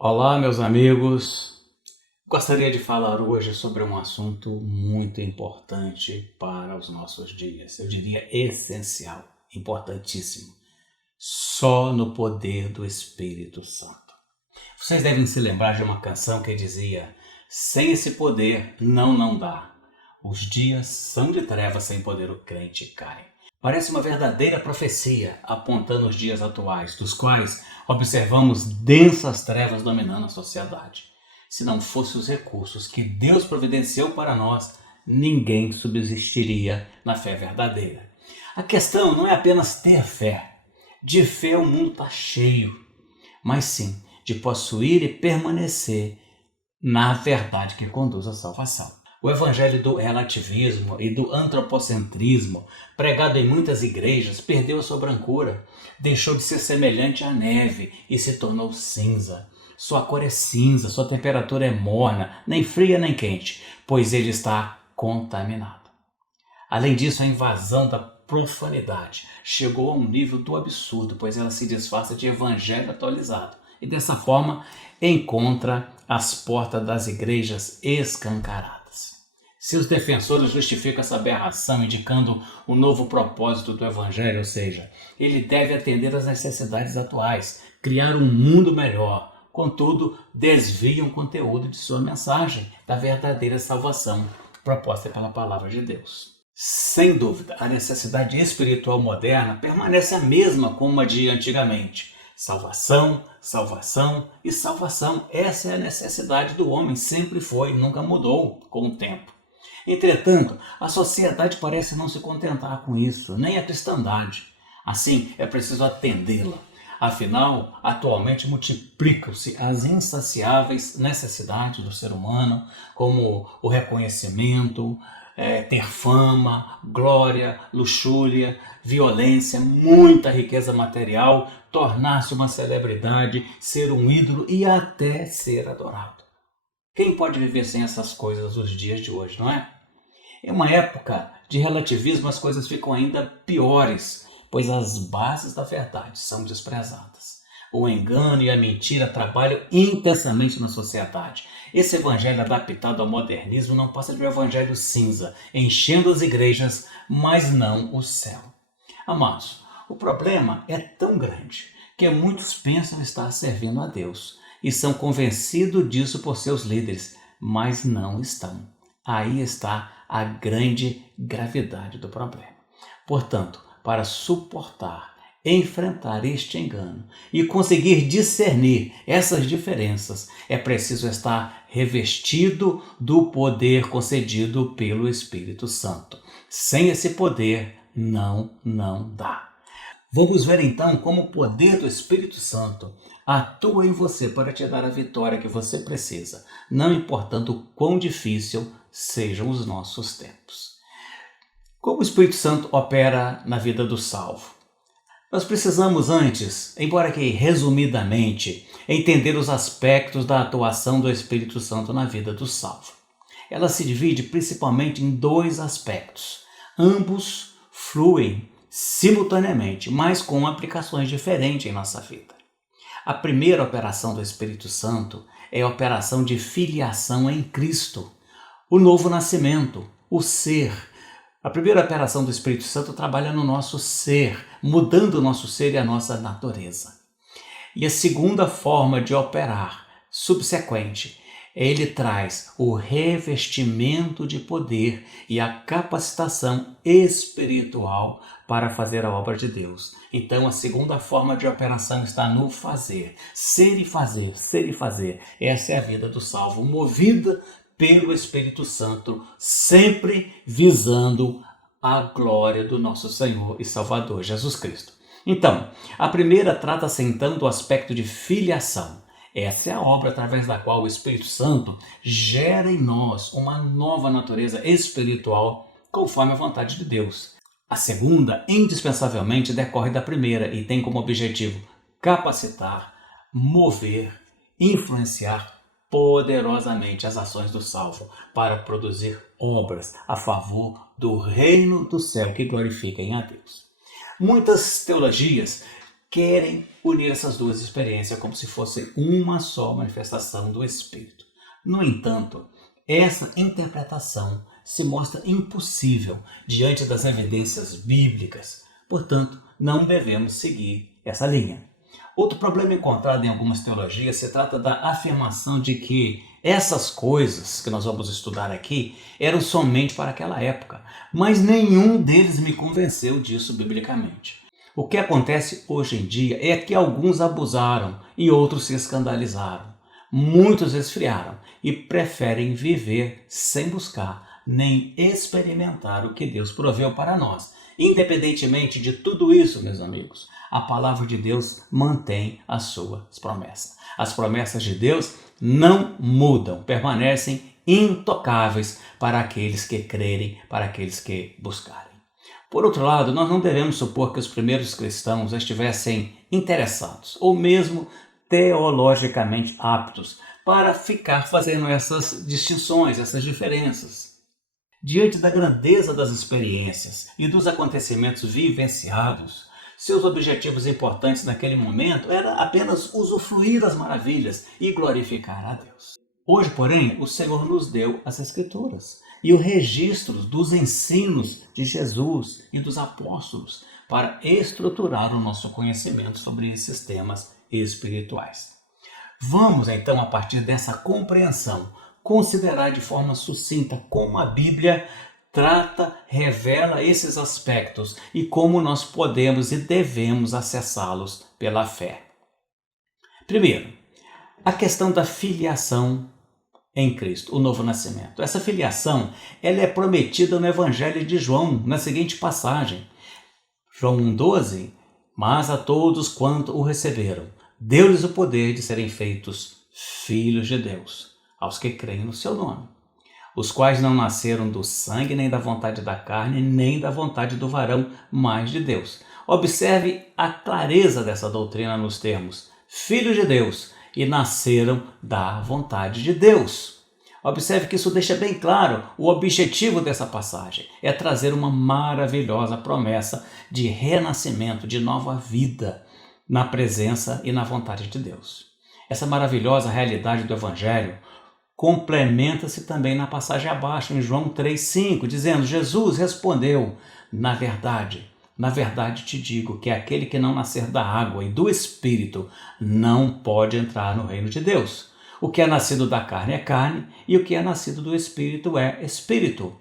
Olá, meus amigos. Gostaria de falar hoje sobre um assunto muito importante para os nossos dias. Eu diria essencial, importantíssimo. Só no poder do Espírito Santo. Vocês devem se lembrar de uma canção que dizia: sem esse poder não dá. Os dias são de trevas, sem poder o crente cai. Parece uma verdadeira profecia apontando os dias atuais, dos quais observamos densas trevas dominando a sociedade. Se não fossem os recursos que Deus providenciou para nós, ninguém subsistiria na fé verdadeira. A questão não é apenas ter fé. De fé o mundo está cheio, mas sim de possuir e permanecer na verdade que conduz à salvação. O evangelho do relativismo e do antropocentrismo, pregado em muitas igrejas, perdeu a sua brancura, deixou de ser semelhante à neve e se tornou cinza. Sua cor é cinza, sua temperatura é morna, nem fria nem quente, pois ele está contaminado. Além disso, a invasão da profanidade chegou a um nível do absurdo, pois ela se disfarça de evangelho atualizado e dessa forma encontra as portas das igrejas escancaradas. Seus defensores justificam essa aberração indicando o novo propósito do evangelho, ou seja, ele deve atender às necessidades atuais, criar um mundo melhor. Contudo, desviam o conteúdo de sua mensagem da verdadeira salvação proposta pela palavra de Deus. Sem dúvida, a necessidade espiritual moderna permanece a mesma como a de antigamente. Salvação, salvação e salvação. Essa é a necessidade do homem, sempre foi e nunca mudou com o tempo. Entretanto, a sociedade parece não se contentar com isso, nem a cristandade. Assim, é preciso atendê-la. Afinal, atualmente multiplicam-se as insaciáveis necessidades do ser humano, como o reconhecimento, ter fama, glória, luxúria, violência, muita riqueza material, tornar-se uma celebridade, ser um ídolo e até ser adorado. Quem pode viver sem essas coisas nos dias de hoje, não é? Em uma época de relativismo, as coisas ficam ainda piores, pois as bases da verdade são desprezadas. O engano e a mentira trabalham intensamente na sociedade. Esse evangelho adaptado ao modernismo não passa de um evangelho cinza, enchendo as igrejas, mas não o céu. Amados, o problema é tão grande que muitos pensam estar servindo a Deus e são convencidos disso por seus líderes, mas não estão. Aí está a grande gravidade do problema. Portanto, para suportar, enfrentar este engano e conseguir discernir essas diferenças, é preciso estar revestido do poder concedido pelo Espírito Santo. Sem esse poder, não dá. Vamos ver então como o poder do Espírito Santo atua em você para te dar a vitória que você precisa, não importando o quão difícil sejam os nossos tempos. Como o Espírito Santo opera na vida do salvo? Nós precisamos antes, embora que resumidamente, entender os aspectos da atuação do Espírito Santo na vida do salvo. Ela se divide principalmente em dois aspectos. Ambos fluem simultaneamente, mas com aplicações diferentes em nossa vida. A primeira operação do Espírito Santo é a operação de filiação em Cristo, o novo nascimento, o ser. A primeira operação do Espírito Santo trabalha no nosso ser, mudando o nosso ser e a nossa natureza. E a segunda forma de operar, subsequente, ele traz o revestimento de poder e a capacitação espiritual para fazer a obra de Deus. Então, a segunda forma de operação está no fazer. Ser e fazer, ser e fazer. Essa é a vida do salvo, movida pelo Espírito Santo, sempre visando a glória do nosso Senhor e Salvador Jesus Cristo. Então, a primeira trata-se então do aspecto de filiação. Essa é a obra através da qual o Espírito Santo gera em nós uma nova natureza espiritual conforme a vontade de Deus. A segunda, indispensavelmente, decorre da primeira e tem como objetivo capacitar, mover, influenciar poderosamente as ações do salvo para produzir obras a favor do reino do céu que glorifiquem a Deus. Muitas teologias querem unir essas duas experiências como se fosse uma só manifestação do Espírito. No entanto, essa interpretação se mostra impossível diante das evidências bíblicas. Portanto, não devemos seguir essa linha. Outro problema encontrado em algumas teologias se trata da afirmação de que essas coisas que nós vamos estudar aqui eram somente para aquela época, mas nenhum deles me convenceu disso biblicamente. O que acontece hoje em dia é que alguns abusaram e outros se escandalizaram. Muitos esfriaram e preferem viver sem buscar nem experimentar o que Deus proveu para nós. Independentemente de tudo isso, meus amigos, a palavra de Deus mantém as suas promessas. As promessas de Deus não mudam, permanecem intocáveis para aqueles que crerem, para aqueles que buscarem. Por outro lado, nós não devemos supor que os primeiros cristãos estivessem interessados ou mesmo teologicamente aptos para ficar fazendo essas distinções, essas diferenças. Diante da grandeza das experiências e dos acontecimentos vivenciados, seus objetivos importantes naquele momento era apenas usufruir das maravilhas e glorificar a Deus. Hoje, porém, o Senhor nos deu as Escrituras e o registro dos ensinos de Jesus e dos apóstolos para estruturar o nosso conhecimento sobre esses temas espirituais. Vamos, então, a partir dessa compreensão, considerar de forma sucinta como a Bíblia trata, revela esses aspectos e como nós podemos e devemos acessá-los pela fé. Primeiro, a questão da filiação em Cristo, o novo nascimento. Essa filiação ela é prometida no Evangelho de João, na seguinte passagem. João 1,12, mas a todos quanto o receberam, deu-lhes o poder de serem feitos filhos de Deus, aos que creem no seu nome, os quais não nasceram do sangue, nem da vontade da carne, nem da vontade do varão, mas de Deus. Observe a clareza dessa doutrina nos termos filhos de Deus e nasceram da vontade de Deus. Observe que isso deixa bem claro o objetivo dessa passagem, é trazer uma maravilhosa promessa de renascimento, de nova vida na presença e na vontade de Deus. Essa maravilhosa realidade do Evangelho complementa-se também na passagem abaixo, em João 3,5, dizendo: Jesus respondeu, na verdade te digo que aquele que não nascer da água e do Espírito não pode entrar no reino de Deus. O que é nascido da carne é carne, e o que é nascido do Espírito é Espírito.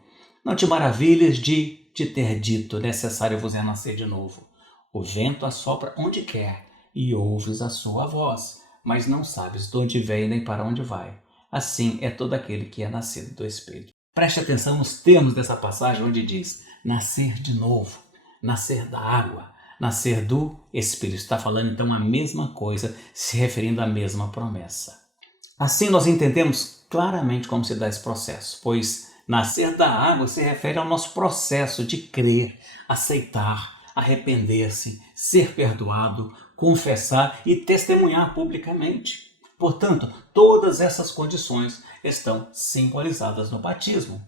Não te maravilhes de te ter dito, necessário vos é nascer de novo. O vento assopra onde quer, e ouves a sua voz, mas não sabes de onde vem nem para onde vai. Assim é todo aquele que é nascido do Espírito. Preste atenção nos termos dessa passagem onde diz nascer de novo, nascer da água, nascer do Espírito. Está falando então a mesma coisa, se referindo à mesma promessa. Assim nós entendemos claramente como se dá esse processo, pois nascer da água se refere ao nosso processo de crer, aceitar, arrepender-se, ser perdoado, confessar e testemunhar publicamente. Portanto, todas essas condições estão simbolizadas no batismo.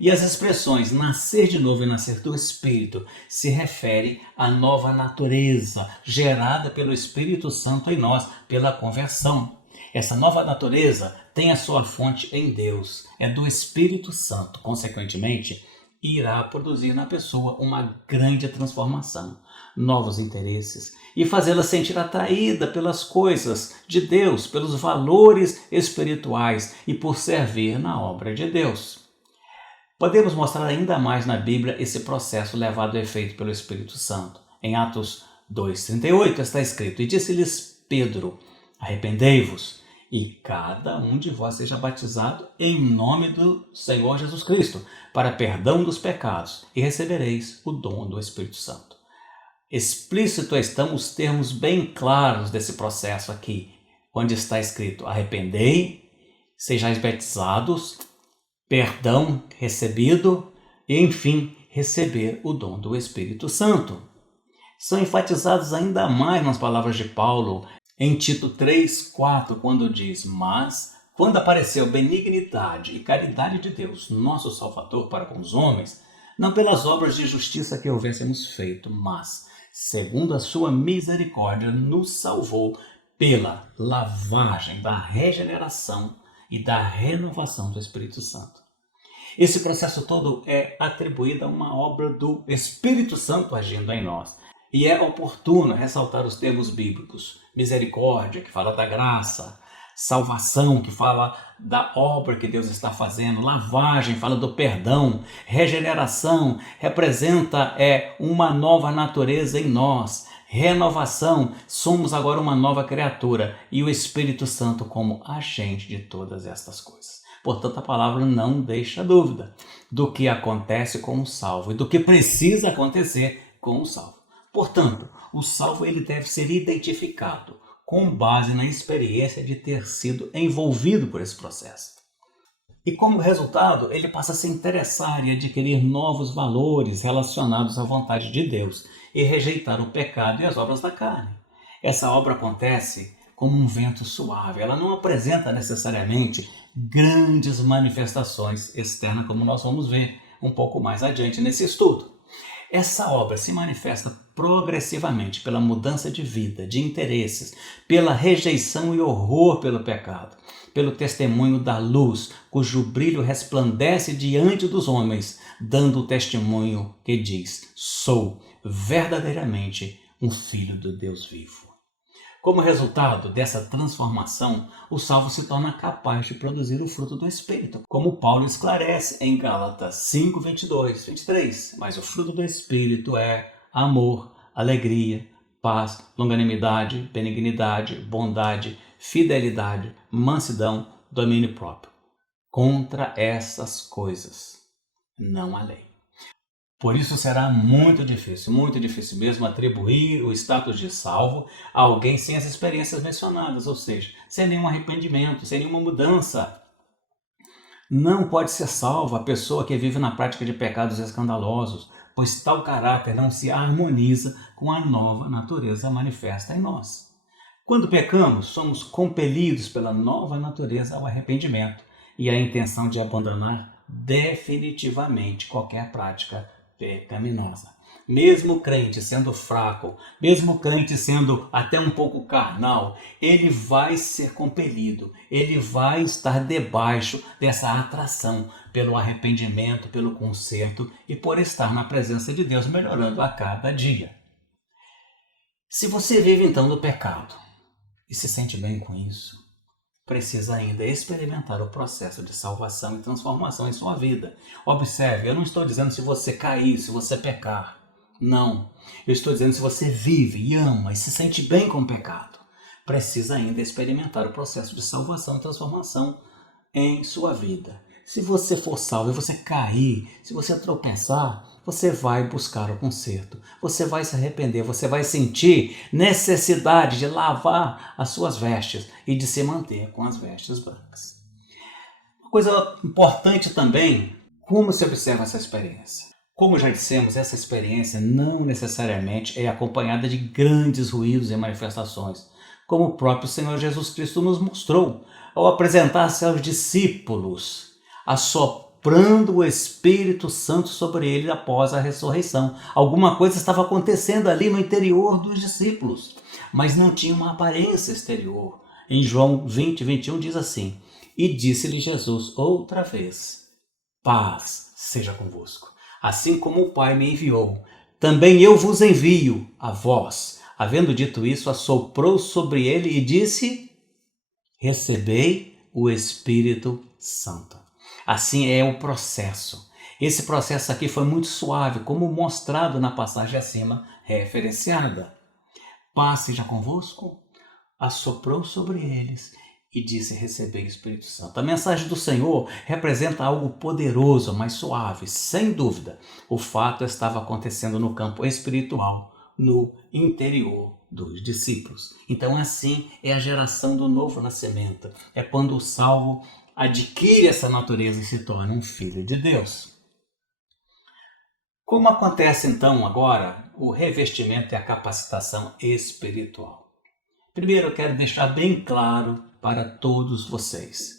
E as expressões nascer de novo e nascer do Espírito se refere à nova natureza gerada pelo Espírito Santo em nós, pela conversão. Essa nova natureza tem a sua fonte em Deus, é do Espírito Santo. Consequentemente, irá produzir na pessoa uma grande transformação, novos interesses e fazê-la sentir atraída pelas coisas de Deus, pelos valores espirituais e por servir na obra de Deus. Podemos mostrar ainda mais na Bíblia esse processo levado a efeito pelo Espírito Santo. Em Atos 2,38 está escrito: E disse-lhes Pedro, arrependei-vos, e cada um de vós seja batizado em nome do Senhor Jesus Cristo, para perdão dos pecados, e recebereis o dom do Espírito Santo. Explícito estão os termos bem claros desse processo aqui, onde está escrito: arrependei, sejais batizados, perdão recebido, e enfim, receber o dom do Espírito Santo. São enfatizados ainda mais nas palavras de Paulo, em Tito 3,4, quando diz: Mas, quando apareceu benignidade e caridade de Deus, nosso Salvador, para com os homens, não pelas obras de justiça que houvéssemos feito, mas segundo a sua misericórdia, nos salvou pela lavagem da regeneração e da renovação do Espírito Santo. Esse processo todo é atribuído a uma obra do Espírito Santo agindo em nós. E é oportuno ressaltar os termos bíblicos: misericórdia, que fala da graça; salvação, que fala da obra que Deus está fazendo; lavagem, fala do perdão; regeneração representa uma nova natureza em nós; renovação, somos agora uma nova criatura; e o Espírito Santo como agente de todas estas coisas. Portanto, a palavra não deixa dúvida do que acontece com o salvo e do que precisa acontecer com o salvo. Portanto, o salvo ele deve ser identificado com base na experiência de ter sido envolvido por esse processo. E como resultado, ele passa a se interessar e adquirir novos valores relacionados à vontade de Deus e rejeitar o pecado e as obras da carne. Essa obra acontece como um vento suave, ela não apresenta necessariamente grandes manifestações externas, como nós vamos ver um pouco mais adiante nesse estudo. Essa obra se manifesta progressivamente pela mudança de vida, de interesses, pela rejeição e horror pelo pecado, pelo testemunho da luz, cujo brilho resplandece diante dos homens, dando o testemunho que diz: sou verdadeiramente um filho do Deus vivo. Como resultado dessa transformação, o salvo se torna capaz de produzir o fruto do Espírito, como Paulo esclarece em Gálatas 5, 22, 23. Mas o fruto do Espírito é amor, alegria, paz, longanimidade, benignidade, bondade, fidelidade, mansidão, domínio próprio. Contra essas coisas não há lei. Por isso será muito difícil mesmo atribuir o status de salvo a alguém sem as experiências mencionadas, ou seja, sem nenhum arrependimento, sem nenhuma mudança. Não pode ser salva a pessoa que vive na prática de pecados escandalosos, pois tal caráter não se harmoniza com a nova natureza manifesta em nós. Quando pecamos, somos compelidos pela nova natureza ao arrependimento e à intenção de abandonar definitivamente qualquer prática pecaminosa. Mesmo o crente sendo fraco, mesmo o crente sendo até um pouco carnal, ele vai ser compelido, ele vai estar debaixo dessa atração pelo arrependimento, pelo conserto e por estar na presença de Deus, melhorando a cada dia. Se você vive então no pecado e se sente bem com isso, precisa ainda experimentar o processo de salvação e transformação em sua vida. Observe, eu não estou dizendo se você cair, se você pecar. Não. Eu estou dizendo se você vive e ama e se sente bem com o pecado. Precisa ainda experimentar o processo de salvação e transformação em sua vida. Se você for salvo e você cair, se você tropeçar, você vai buscar o conserto, você vai se arrepender, você vai sentir necessidade de lavar as suas vestes e de se manter com as vestes brancas. Uma coisa importante também, como se observa essa experiência? Como já dissemos, essa experiência não necessariamente é acompanhada de grandes ruídos e manifestações, como o próprio Senhor Jesus Cristo nos mostrou ao apresentar-se aos discípulos, assoprando o Espírito Santo sobre ele após a ressurreição. Alguma coisa estava acontecendo ali no interior dos discípulos, mas não tinha uma aparência exterior. Em João 20, 21 diz assim: e disse-lhe Jesus outra vez: paz seja convosco. Assim como o Pai me enviou, também eu vos envio a vós. Havendo dito isso, assoprou sobre ele e disse: recebei o Espírito Santo. Assim é o processo. Esse processo aqui foi muito suave, como mostrado na passagem acima referenciada. Paz seja convosco, assoprou sobre eles e disse: recebei o Espírito Santo. A mensagem do Senhor representa algo poderoso, mas suave. Sem dúvida, o fato estava acontecendo no campo espiritual, no interior dos discípulos. Então assim é a geração do novo nascimento. É quando o salvo adquire essa natureza e se torna um filho de Deus. Como acontece então agora o revestimento e a capacitação espiritual? Primeiro eu quero deixar bem claro para todos vocês: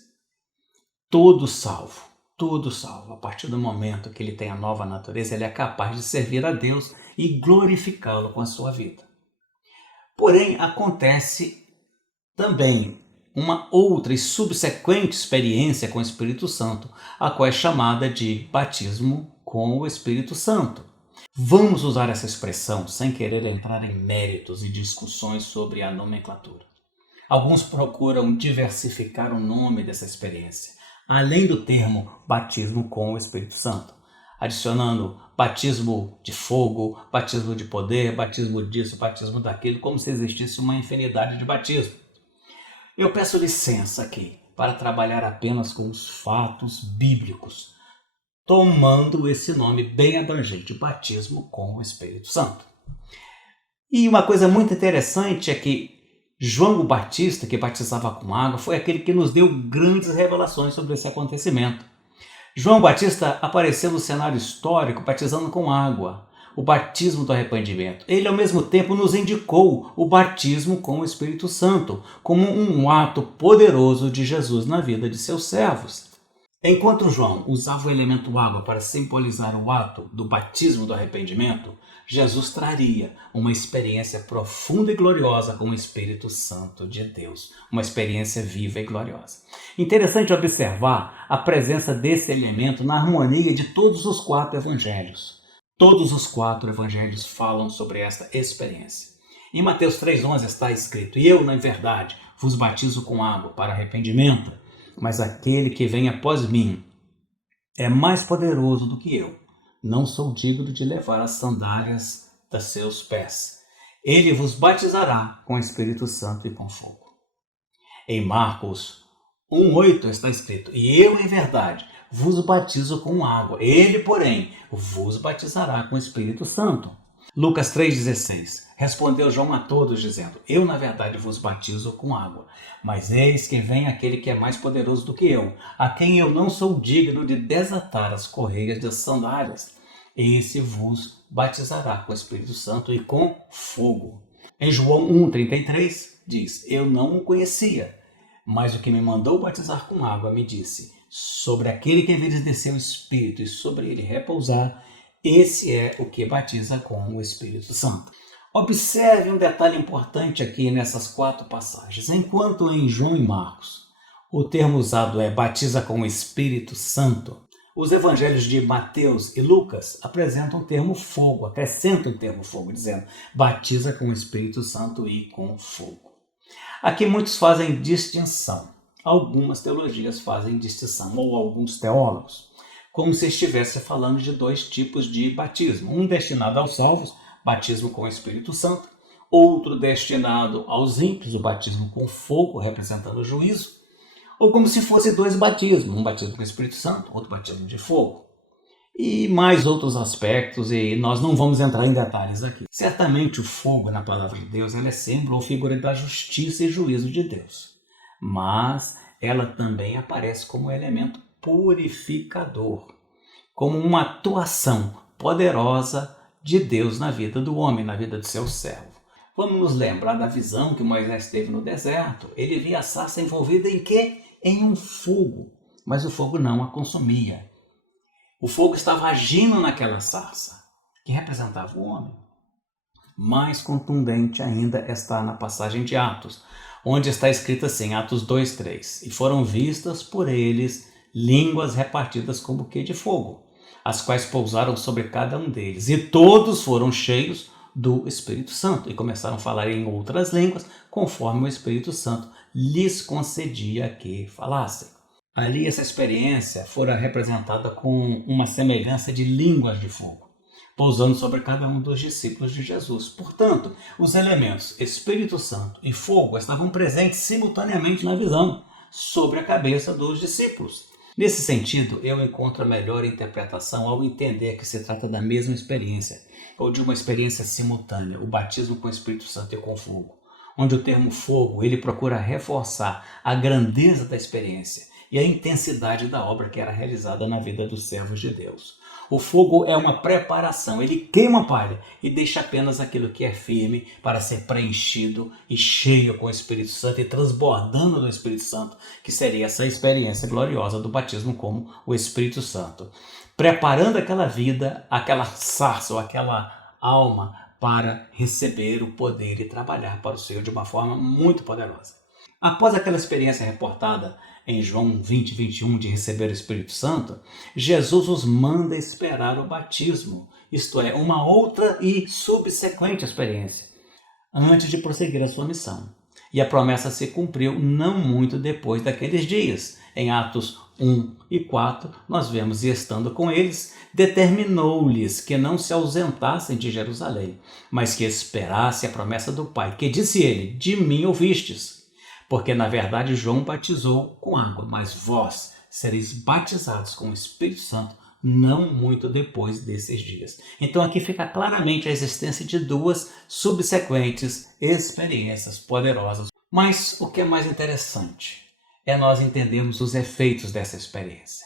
todo salvo, tudo salvo. A partir do momento que ele tem a nova natureza, ele é capaz de servir a Deus e glorificá-lo com a sua vida. Porém, acontece também uma outra e subsequente experiência com o Espírito Santo, a qual é chamada de batismo com o Espírito Santo. Vamos usar essa expressão sem querer entrar em méritos e discussões sobre a nomenclatura. Alguns procuram diversificar o nome dessa experiência, além do termo batismo com o Espírito Santo, adicionando batismo de fogo, batismo de poder, batismo disso, batismo daquilo, como se existisse uma infinidade de batismo. Eu peço licença aqui para trabalhar apenas com os fatos bíblicos, tomando esse nome bem abrangente, batismo com o Espírito Santo. E uma coisa muito interessante é que João o Batista, que batizava com água, foi aquele que nos deu grandes revelações sobre esse acontecimento. João Batista apareceu no cenário histórico batizando com água, o batismo do arrependimento. Ele, ao mesmo tempo, nos indicou o batismo com o Espírito Santo, como um ato poderoso de Jesus na vida de seus servos. Enquanto João usava o elemento água para simbolizar o ato do batismo do arrependimento, Jesus traria uma experiência profunda e gloriosa com o Espírito Santo de Deus, uma experiência viva e gloriosa. Interessante observar a presença desse elemento na harmonia de todos os 4 evangelhos. Todos os 4 evangelhos falam sobre esta experiência. Em Mateus 3,11 está escrito: "E eu, na verdade, vos batizo com água para arrependimento, mas aquele que vem após mim é mais poderoso do que eu. Não sou digno de levar as sandálias dos seus pés. Ele vos batizará com o Espírito Santo e com fogo." Em Marcos 1,8 está escrito: "E eu, em verdade, vos batizo com água. Ele, porém, vos batizará com o Espírito Santo." Lucas 3,16. Respondeu João a todos, dizendo: "Eu, na verdade, vos batizo com água, mas eis que vem aquele que é mais poderoso do que eu, a quem eu não sou digno de desatar as correias das sandálias. Esse vos batizará com o Espírito Santo e com fogo." Em João 1,33 diz: "Eu não o conhecia, mas o que me mandou batizar com água me disse: sobre aquele que veres descer o Espírito e sobre ele repousar, esse é o que batiza com o Espírito Santo." Observe um detalhe importante aqui nessas 4 passagens. Enquanto em João e Marcos o termo usado é batiza com o Espírito Santo, os evangelhos de Mateus e Lucas apresentam o termo fogo, acrescentam o termo fogo, dizendo batiza com o Espírito Santo e com fogo. Aqui muitos fazem distinção. Algumas teologias fazem distinção, ou alguns teólogos, como se estivesse falando de 2 tipos de batismo. Um destinado aos salvos, batismo com o Espírito Santo. Outro destinado aos ímpios, o batismo com fogo, representando o juízo. Ou como se fosse 2 batismos, um batismo com o Espírito Santo, outro batismo de fogo. E mais outros aspectos, e nós não vamos entrar em detalhes aqui. Certamente o fogo, na palavra de Deus, ela é símbolo ou figura da justiça e juízo de Deus. Mas ela também aparece como elemento purificador, como uma atuação poderosa de Deus na vida do homem, na vida do seu servo. Vamos nos lembrar da visão que Moisés teve no deserto. Ele via a sarça envolvida em quê? Em um fogo, mas o fogo não a consumia. O fogo estava agindo naquela sarça, que representava o homem. Mais contundente ainda está na passagem de Atos, onde está escrito assim, Atos 2:3, "E foram vistas por eles línguas repartidas como buquê de fogo, as quais pousaram sobre cada um deles, e todos foram cheios do Espírito Santo, e começaram a falar em outras línguas, conforme o Espírito Santo lhes concedia que falassem." Ali essa experiência fora representada com uma semelhança de línguas de fogo, pousando sobre cada um dos discípulos de Jesus. Portanto, os elementos Espírito Santo e fogo estavam presentes simultaneamente na visão, sobre a cabeça dos discípulos. Nesse sentido, eu encontro a melhor interpretação ao entender que se trata da mesma experiência, ou de uma experiência simultânea, o batismo com o Espírito Santo e com fogo, onde o termo fogo ele procura reforçar a grandeza da experiência e a intensidade da obra que era realizada na vida dos servos de Deus. O fogo é uma preparação, ele queima a palha e deixa apenas aquilo que é firme para ser preenchido e cheio com o Espírito Santo e transbordando do Espírito Santo, que seria essa experiência gloriosa do batismo como o Espírito Santo. Preparando aquela vida, aquela sarça ou aquela alma para receber o poder e trabalhar para o Senhor de uma forma muito poderosa. Após aquela experiência reportada em João 20, 21, de receber o Espírito Santo, Jesus os manda esperar o batismo, isto é, uma outra e subsequente experiência, antes de prosseguir a sua missão. E a promessa se cumpriu não muito depois daqueles dias. Em Atos 1 e 4, nós vemos, e estando com eles, determinou-lhes que não se ausentassem de Jerusalém, mas que esperassem a promessa do Pai, que disse ele, de mim ouvistes. Porque, na verdade, João batizou com água, mas vós sereis batizados com o Espírito Santo não muito depois desses dias. Então aqui fica claramente a existência de duas subsequentes experiências poderosas. Mas o que é mais interessante é nós entendermos os efeitos dessa experiência.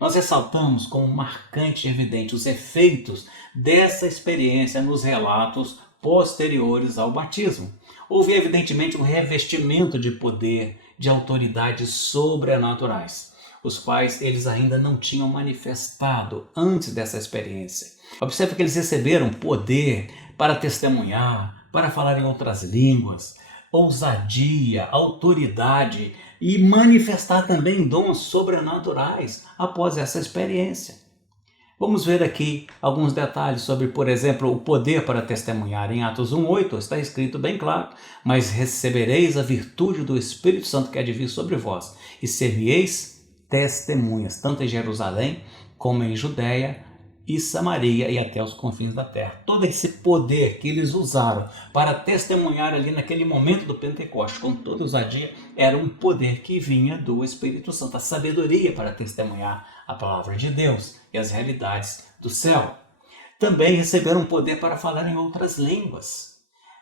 Nós ressaltamos como marcante e evidente os efeitos dessa experiência nos relatos posteriores ao batismo. Houve evidentemente um revestimento de poder, de autoridades sobrenaturais, os quais eles ainda não tinham manifestado antes dessa experiência. Observe que eles receberam poder para testemunhar, para falar em outras línguas, ousadia, autoridade e manifestar também dons sobrenaturais após essa experiência. Vamos ver aqui alguns detalhes sobre, por exemplo, o poder para testemunhar. Em Atos 1:8 está escrito bem claro: mas recebereis a virtude do Espírito Santo que há de vir sobre vós, e ser-me-eis testemunhas, tanto em Jerusalém como em Judéia e Samaria e até os confins da terra. Todo esse poder que eles usaram para testemunhar ali naquele momento do Pentecostes, com toda ousadia, era um poder que vinha do Espírito Santo, a sabedoria para testemunhar a palavra de Deus e as realidades do céu. Também receberam poder para falar em outras línguas.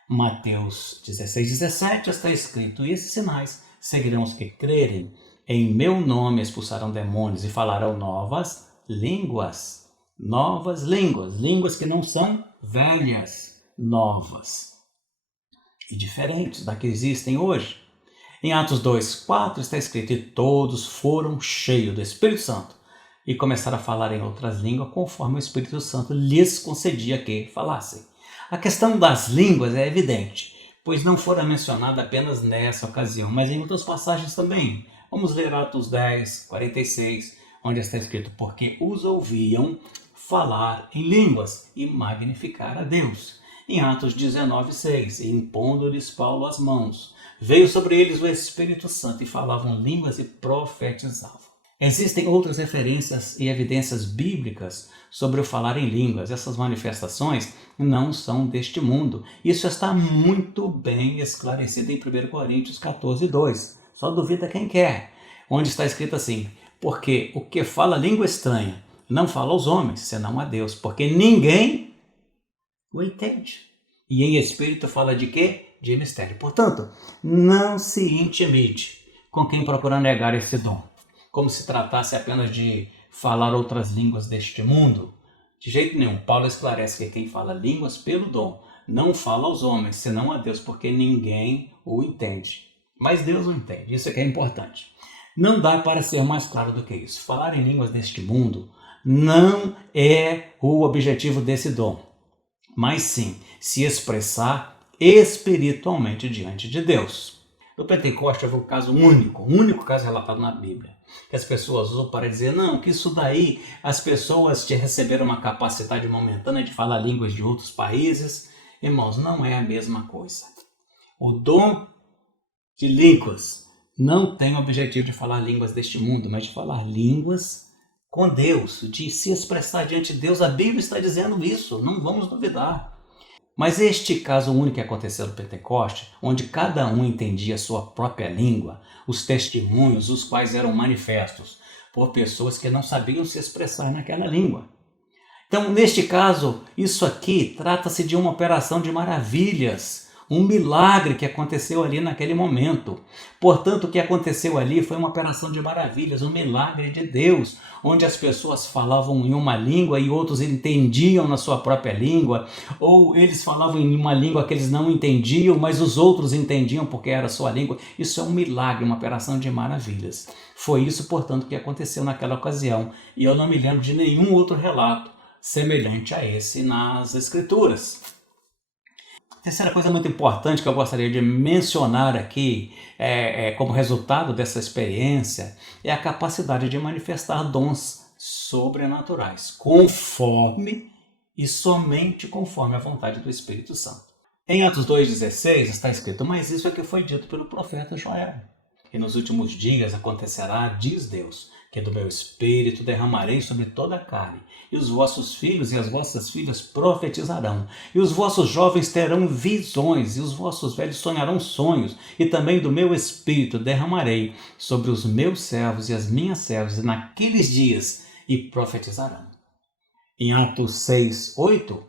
Mateus 16:17 está escrito: e esses sinais seguirão os que crerem. Em meu nome expulsarão demônios e falarão novas línguas. Novas línguas, línguas que não são velhas, novas e diferentes da que existem hoje. Em Atos 2:4 está escrito: e todos foram cheios do Espírito Santo e começaram a falar em outras línguas conforme o Espírito Santo lhes concedia que falassem. A questão das línguas é evidente, pois não fora mencionada apenas nessa ocasião, mas em outras passagens também. Vamos ler Atos 10:46, onde está escrito: porque os ouviam falar em línguas e magnificar a Deus. Em Atos 19:6, e impondo-lhes Paulo as mãos, veio sobre eles o Espírito Santo e falavam línguas e profetizavam. Existem outras referências e evidências bíblicas sobre o falar em línguas. Essas manifestações não são deste mundo. Isso está muito bem esclarecido em 1 Coríntios 14:2. Só duvida quem quer, onde está escrito assim: porque o que fala língua estranha não fala aos homens, senão a Deus, porque ninguém o entende. E em espírito fala de quê? De mistério. Portanto, não se intimide com quem procura negar esse dom, como se tratasse apenas de falar outras línguas deste mundo. De jeito nenhum. Paulo esclarece que quem fala línguas pelo dom não fala aos homens, senão a Deus, porque ninguém o entende. Mas Deus o entende, isso é que é importante. Não dá para ser mais claro do que isso. Falar em línguas deste mundo não é o objetivo desse dom, mas sim se expressar espiritualmente diante de Deus. No Pentecostes houve um caso único, o único caso relatado na Bíblia, que as pessoas usam para dizer, não, que isso daí as pessoas receberam uma capacidade momentânea de falar línguas de outros países. Irmãos, não é a mesma coisa. O dom de línguas não tem o objetivo de falar línguas deste mundo, mas de falar línguas com Deus, de se expressar diante de Deus. A Bíblia está dizendo isso, não vamos duvidar. Mas este caso único que aconteceu no Pentecoste, onde cada um entendia a sua própria língua, os testemunhos, os quais eram manifestos por pessoas que não sabiam se expressar naquela língua. Então, neste caso, isso aqui trata-se de uma operação de maravilhas, um milagre que aconteceu ali naquele momento. Portanto, o que aconteceu ali foi uma operação de maravilhas, um milagre de Deus, onde as pessoas falavam em uma língua e outros entendiam na sua própria língua, ou eles falavam em uma língua que eles não entendiam, mas os outros entendiam porque era a sua língua. Isso é um milagre, uma operação de maravilhas. Foi isso, portanto, que aconteceu naquela ocasião, e eu não me lembro de nenhum outro relato semelhante a esse nas Escrituras. A terceira coisa muito importante que eu gostaria de mencionar aqui, como resultado dessa experiência, é a capacidade de manifestar dons sobrenaturais, conforme e somente conforme a vontade do Espírito Santo. Em Atos 2,16 está escrito: mas isso é que foi dito pelo profeta Joel. E nos últimos dias acontecerá, diz Deus, que do meu Espírito derramarei sobre toda a carne, e os vossos filhos e as vossas filhas profetizarão, e os vossos jovens terão visões, e os vossos velhos sonharão sonhos, e também do meu Espírito derramarei sobre os meus servos e as minhas servas naqueles dias, e profetizarão. Em Atos 6:8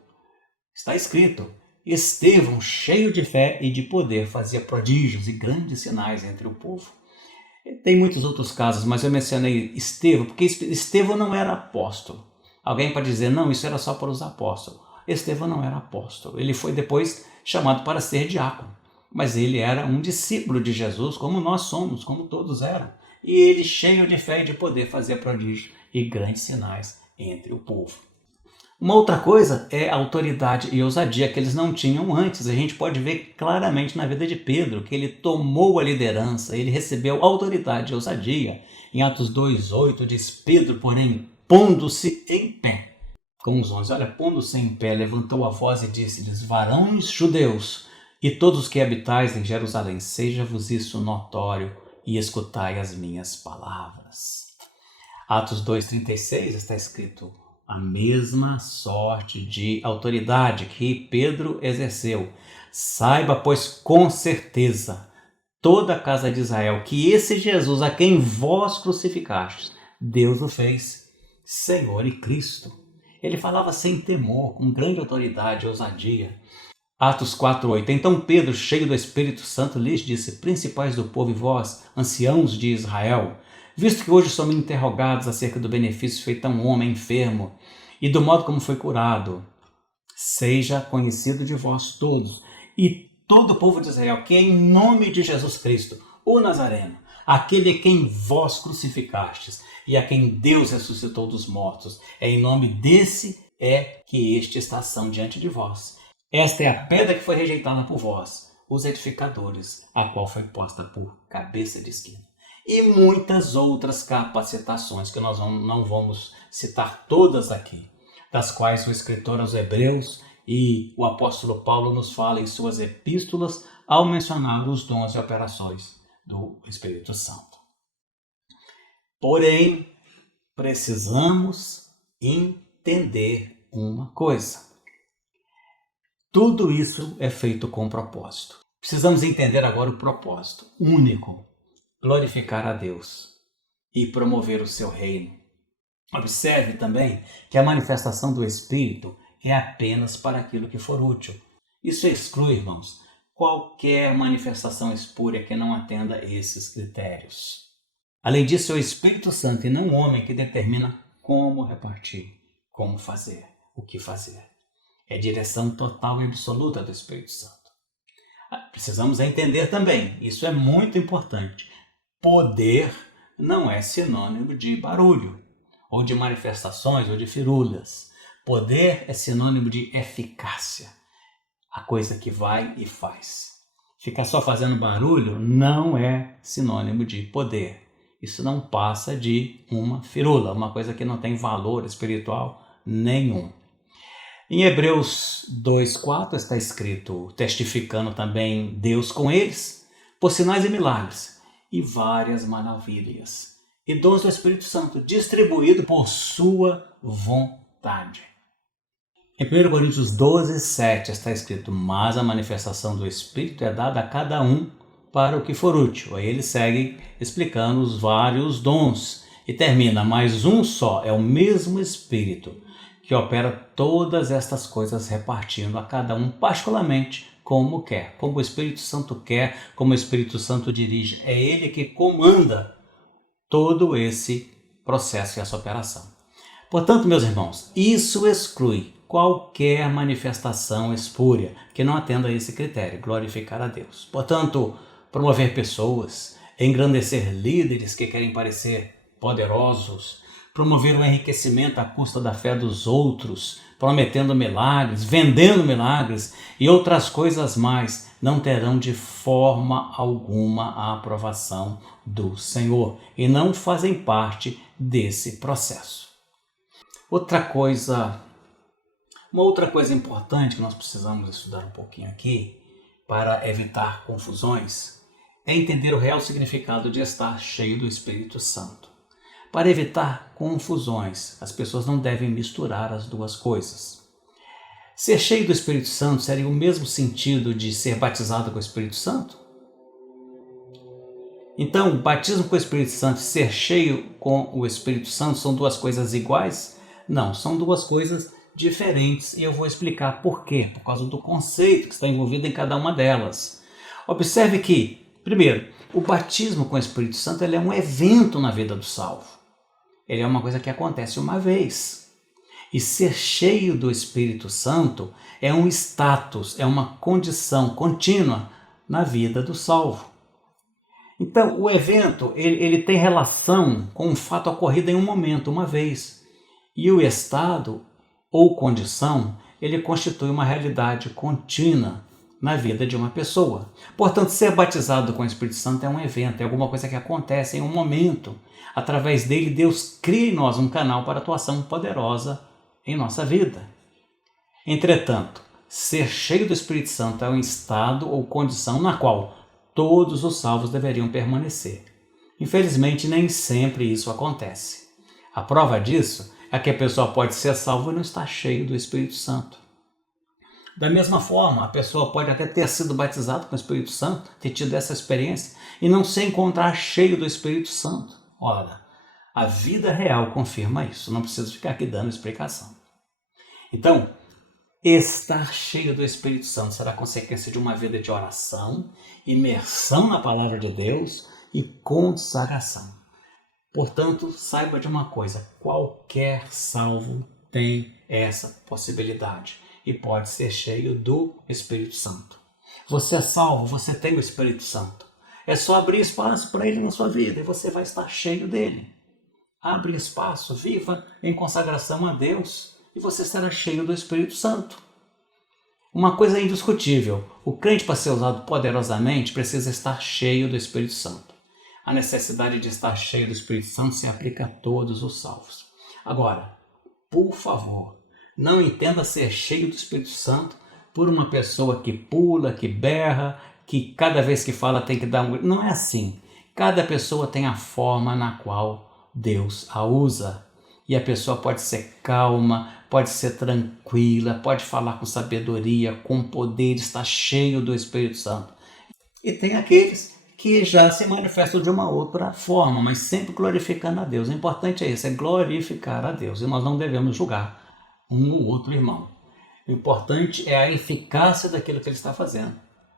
está escrito: Estevão, cheio de fé e de poder, fazia prodígios e grandes sinais entre o povo. Tem muitos outros casos, mas eu mencionei Estevão, porque Estevão não era apóstolo. Alguém pode dizer, não, isso era só para os apóstolos. Estevão não era apóstolo. Ele foi depois chamado para ser diácono. Mas ele era um discípulo de Jesus, como nós somos, como todos eram. E ele, cheio de fé e de poder, fazia prodígios e grandes sinais entre o povo. Uma outra coisa é a autoridade e ousadia que eles não tinham antes. A gente pode ver claramente na vida de Pedro que ele tomou a liderança, ele recebeu autoridade e ousadia. Em Atos 2:8 diz: Pedro, porém, pondo-se em pé, com os 11, pondo-se em pé, levantou a voz e disse-lhes: varões judeus e todos os que habitais em Jerusalém, seja-vos isso notório e escutai as minhas palavras. Atos 2:36 está escrito: a mesma sorte de autoridade que Pedro exerceu. Saiba, pois, com certeza, toda a casa de Israel, que esse Jesus a quem vós crucificastes, Deus o fez Senhor e Cristo. Ele falava sem temor, com grande autoridade e ousadia. Atos 4:8. Então Pedro, cheio do Espírito Santo, lhes disse: principais do povo e vós, anciãos de Israel, visto que hoje somos interrogados acerca do benefício feito a um homem enfermo e do modo como foi curado, seja conhecido de vós todos e todo o povo de Israel que em nome de Jesus Cristo, o Nazareno, aquele a quem vós crucificastes e a quem Deus ressuscitou dos mortos, é em nome desse que este está ação diante de vós. Esta é a pedra que foi rejeitada por vós, os edificadores, a qual foi posta por cabeça de esquina. E muitas outras capacitações que nós não vamos citar todas aqui, das quais o escritor aos Hebreus e o apóstolo Paulo nos fala em suas epístolas ao mencionar os dons e operações do Espírito Santo. Porém, precisamos entender uma coisa. Tudo isso é feito com propósito. Precisamos entender agora o propósito único: glorificar a Deus e promover o seu reino. Observe também que a manifestação do Espírito é apenas para aquilo que for útil. Isso exclui, irmãos, qualquer manifestação espúria que não atenda a esses critérios. Além disso, é o Espírito Santo e não o homem que determina como repartir, como fazer, o que fazer. É direção total e absoluta do Espírito Santo. Precisamos entender também, isso é muito importante, poder não é sinônimo de barulho, ou de manifestações, ou de firulas. Poder é sinônimo de eficácia, a coisa que vai e faz. Ficar só fazendo barulho não é sinônimo de poder. Isso não passa de uma firula, uma coisa que não tem valor espiritual nenhum. Em Hebreus 2:4 está escrito, testificando também Deus com eles, por sinais e milagres, e várias maravilhas, e dons do Espírito Santo, distribuído por sua vontade. Em 1 Coríntios 12:7 está escrito, mas a manifestação do Espírito é dada a cada um para o que for útil. Aí ele segue explicando os vários dons e termina, mas um só, é o mesmo Espírito que opera todas estas coisas, repartindo a cada um particularmente como quer, como o Espírito Santo quer, como o Espírito Santo dirige. É Ele que comanda todo esse processo e essa operação. Portanto, meus irmãos, isso exclui qualquer manifestação espúria que não atenda a esse critério, glorificar a Deus. Portanto, promover pessoas, engrandecer líderes que querem parecer poderosos, promover o enriquecimento à custa da fé dos outros, prometendo milagres, vendendo milagres e outras coisas mais, não terão de forma alguma a aprovação do Senhor e não fazem parte desse processo. Uma outra coisa importante que nós precisamos estudar um pouquinho aqui para evitar confusões é entender o real significado de estar cheio do Espírito Santo. Para evitar confusões, as pessoas não devem misturar as duas coisas. Ser cheio do Espírito Santo seria o mesmo sentido de ser batizado com o Espírito Santo? Então, batismo com o Espírito Santo e ser cheio com o Espírito Santo são duas coisas iguais? Não, são duas coisas diferentes e eu vou explicar por quê, por causa do conceito que está envolvido em cada uma delas. Observe que, primeiro, o batismo com o Espírito Santo ele é um evento na vida do salvo. Ele é uma coisa que acontece uma vez. E ser cheio do Espírito Santo é um status, é uma condição contínua na vida do salvo. Então, o evento ele tem relação com um fato ocorrido em um momento, uma vez. E o estado ou condição, ele constitui uma realidade contínua na vida de uma pessoa. Portanto, ser batizado com o Espírito Santo é um evento, é alguma coisa que acontece em um momento. Através dele, Deus cria em nós um canal para atuação poderosa em nossa vida. Entretanto, ser cheio do Espírito Santo é um estado ou condição na qual todos os salvos deveriam permanecer. Infelizmente, nem sempre isso acontece. A prova disso é que a pessoa pode ser salva e não estar cheio do Espírito Santo. Da mesma forma, a pessoa pode até ter sido batizada com o Espírito Santo, ter tido essa experiência, e não se encontrar cheio do Espírito Santo. Ora, a vida real confirma isso, não preciso ficar aqui dando explicação. Então, estar cheio do Espírito Santo será consequência de uma vida de oração, imersão na palavra de Deus e consagração. Portanto, saiba de uma coisa, qualquer salvo tem essa possibilidade e pode ser cheio do Espírito Santo. Você é salvo, você tem o Espírito Santo. É só abrir espaço para ele na sua vida e você vai estar cheio dele. Abre espaço, viva em consagração a Deus e você será cheio do Espírito Santo. Uma coisa é indiscutível, o crente para ser usado poderosamente precisa estar cheio do Espírito Santo. A necessidade de estar cheio do Espírito Santo se aplica a todos os salvos. Agora, por favor, não entenda ser cheio do Espírito Santo por uma pessoa que pula, que berra, que cada vez que fala tem que dar um... Não é assim. Cada pessoa tem a forma na qual Deus a usa. E a pessoa pode ser calma, pode ser tranquila, pode falar com sabedoria, com poder, estar cheio do Espírito Santo. E tem aqueles que já se manifestam de uma outra forma, mas sempre glorificando a Deus. O importante é isso, é glorificar a Deus. E nós não devemos julgar um ou outro irmão. O importante é a eficácia daquilo que ele está fazendo,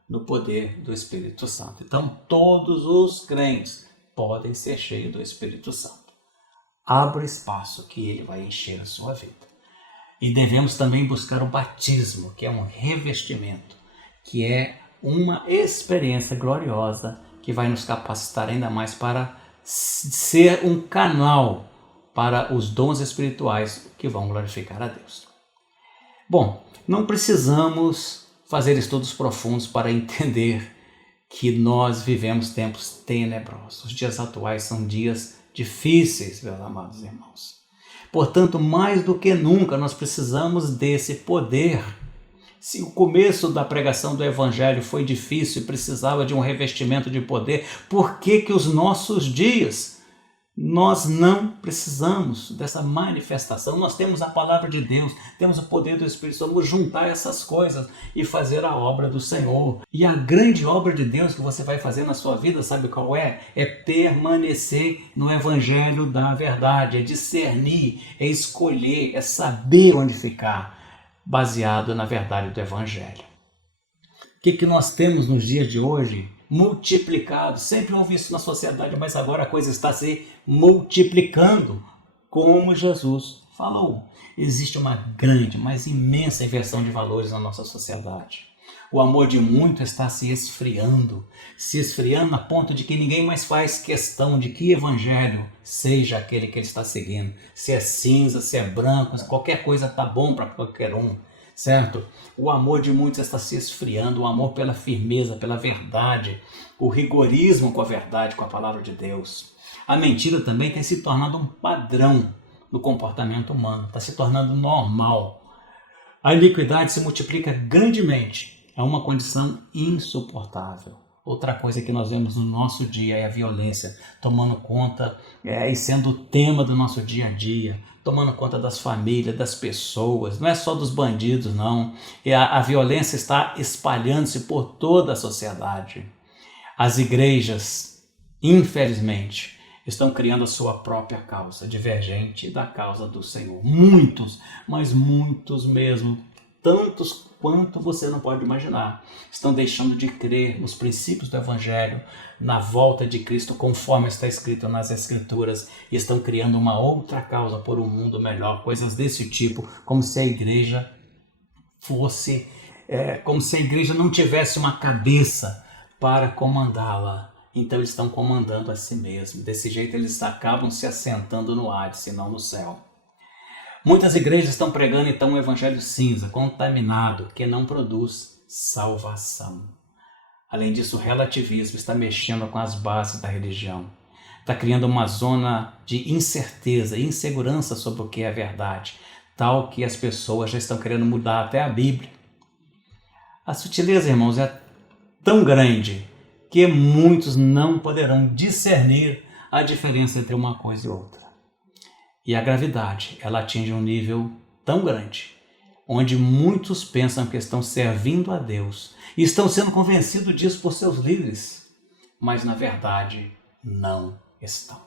no poder do Espírito Santo. Então, todos os crentes podem ser cheios do Espírito Santo. Abra espaço que ele vai encher a sua vida. E devemos também buscar o batismo, que é um revestimento, que é uma experiência gloriosa que vai nos capacitar ainda mais para ser um canal para os dons espirituais que vão glorificar a Deus. Bom, não precisamos fazer estudos profundos para entender que nós vivemos tempos tenebrosos. Os dias atuais são dias difíceis, meus amados irmãos. Portanto, mais do que nunca, nós precisamos desse poder. Se o começo da pregação do Evangelho foi difícil e precisava de um revestimento de poder, por que os nossos dias nós não precisamos dessa manifestação? Nós temos a palavra de Deus, temos o poder do Espírito Santo, vamos juntar essas coisas e fazer a obra do Senhor. E a grande obra de Deus que você vai fazer na sua vida, sabe qual é? É permanecer no Evangelho da verdade, é discernir, é escolher, é saber onde ficar, baseado na verdade do Evangelho. que nós temos nos dias de hoje? Multiplicado. Sempre houve isso na sociedade, mas agora a coisa está se multiplicando, como Jesus falou. Existe uma grande, mas imensa inversão de valores na nossa sociedade. O amor de muitos está se esfriando a ponto de que ninguém mais faz questão de que evangelho seja aquele que ele está seguindo. Se é cinza, se é branco, qualquer coisa está bom para qualquer um, certo? O amor de muitos está se esfriando, o amor pela firmeza, pela verdade, o rigorismo com a verdade, com a palavra de Deus. A mentira também tem se tornado um padrão no comportamento humano, está se tornando normal. A iniquidade se multiplica grandemente. É uma condição insuportável. Outra coisa que nós vemos no nosso dia é a violência tomando conta e sendo o tema do nosso dia a dia, tomando conta das famílias, das pessoas, não é só dos bandidos, não. A violência está espalhando-se por toda a sociedade. As igrejas, infelizmente, estão criando a sua própria causa, divergente da causa do Senhor. Muitos, mas muitos mesmo, tantos quanto você não pode imaginar, estão deixando de crer nos princípios do Evangelho, na volta de Cristo, conforme está escrito nas Escrituras, e estão criando uma outra causa por um mundo melhor, coisas desse tipo, como se a igreja fosse, como se a igreja não tivesse uma cabeça para comandá-la. Então eles estão comandando a si mesmos. Desse jeito eles acabam se assentando no Hades, e não no céu. Muitas igrejas estão pregando então um evangelho cinza, contaminado, que não produz salvação. Além disso, o relativismo está mexendo com as bases da religião. Está criando uma zona de incerteza e insegurança sobre o que é verdade, tal que as pessoas já estão querendo mudar até a Bíblia. A sutileza, irmãos, é tão grande que muitos não poderão discernir a diferença entre uma coisa e outra. E a gravidade, ela atinge um nível tão grande, onde muitos pensam que estão servindo a Deus e estão sendo convencidos disso por seus líderes, mas na verdade não estão.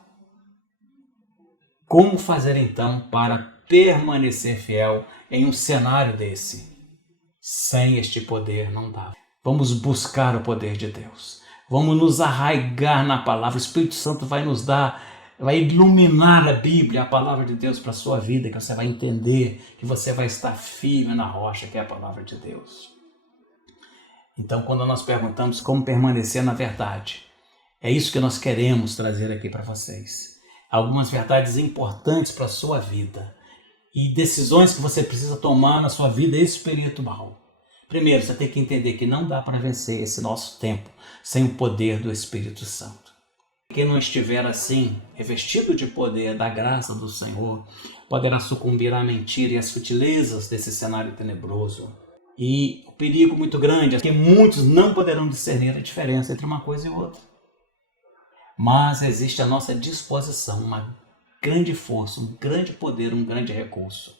Como fazer então para permanecer fiel em um cenário desse? Sem este poder não dá. Vamos buscar o poder de Deus. Vamos nos arraigar na palavra. O Espírito Santo vai nos dar, vai iluminar a Bíblia, a palavra de Deus para a sua vida, que você vai entender, que você vai estar firme na rocha, que é a palavra de Deus. Então, quando nós perguntamos como permanecer na verdade, é isso que nós queremos trazer aqui para vocês. Algumas verdades importantes para a sua vida e decisões que você precisa tomar na sua vida espiritual. Primeiro, você tem que entender que não dá para vencer esse nosso tempo sem o poder do Espírito Santo. Quem não estiver assim, revestido de poder da graça do Senhor, poderá sucumbir à mentira e às sutilezas desse cenário tenebroso. E o perigo muito grande é que muitos não poderão discernir a diferença entre uma coisa e outra. Mas existe à nossa disposição uma grande força, um grande poder, um grande recurso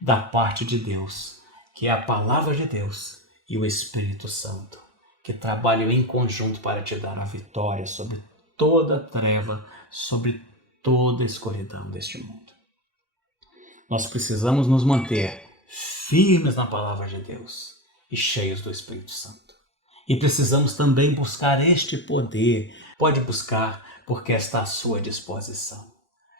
da parte de Deus, que é a palavra de Deus e o Espírito Santo, que trabalham em conjunto para te dar a vitória sobre toda treva, sobre toda escuridão deste mundo. Nós precisamos nos manter firmes na palavra de Deus e cheios do Espírito Santo. E precisamos também buscar este poder. Pode buscar, porque está à sua disposição.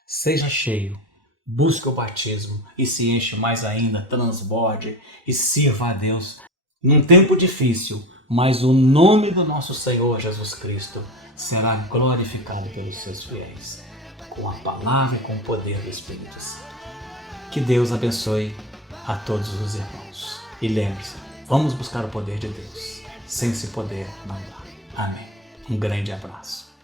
Seja cheio, busque o batismo e se enche mais ainda, transborde e sirva a Deus. Num tempo difícil, mas o nome do nosso Senhor Jesus Cristo será glorificado pelos seus fiéis, com a palavra e com o poder do Espírito Santo. Que Deus abençoe a todos os irmãos. E lembre-se, vamos buscar o poder de Deus. Sem esse poder não dá. Amém. Um grande abraço.